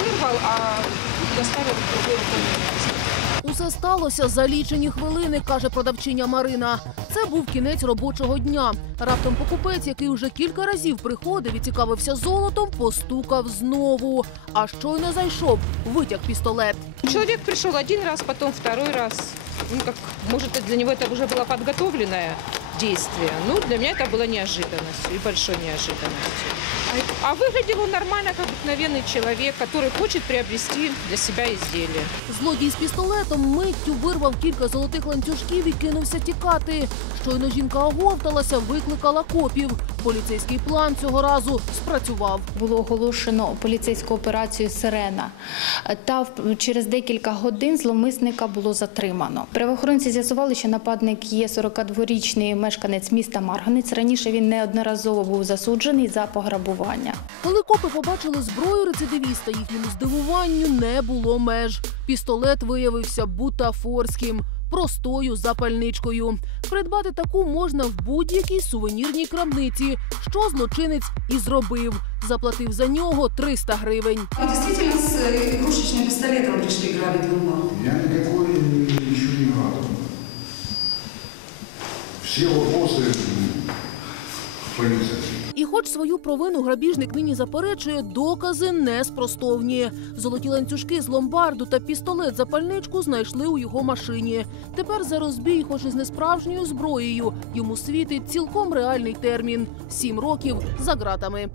вырвал, а доставил в другое рукомойное место. Усе сталося за лічені хвилини, каже продавчиня Марина. Це був кінець робочого дня. Раптом покупець, який уже кілька разів приходив і цікавився золотом, постукав знову. А щойно зайшов, витяг пістолет. Человек пришел один раз, потом второй раз. Ну, как, может, это для него это уже было подготовленное действие. Ну, для меня это было неожиданностью и большой неожиданностью. А выглядел он нормально, как обыкновенный человек, который хочет приобрести для себя изделие. Злодій з пістолетом миттю вирвав кілька золотих ланцюжків і кинувся тікати. Щойно жінка оговталася, викликала копів. Поліцейський план цього разу спрацював. Було оголошено поліцейську операцію Сирена. Та через декілька годин зловмисника було затримано. Правоохоронці з'ясували, що нападник є 42-річний мешканець міста Марганець. Раніше він неодноразово був засуджений за пограбування. Коли копи побачили зброю рецидивіста, їхньому здивуванню не було меж. Пістолет виявився бутафорським, простою запальничкою Придбати таку можна в будь-якій сувенірній крамниці, що злочинець і зробив. Заплатив за нього 300 гривень. Вы действительно с э, игрушечным пистолетом пришли грабить ломбард? Я никакой еще не грабил. Все вопросы в полиции. І хоч свою провину грабіжник нині заперечує, докази неспростовні. Золоті ланцюжки з ломбарду та пістолет запальничку знайшли у його машині. Тепер за розбій, хоч і з несправжньою зброєю, йому світить цілком реальний термін сім років за ґратами.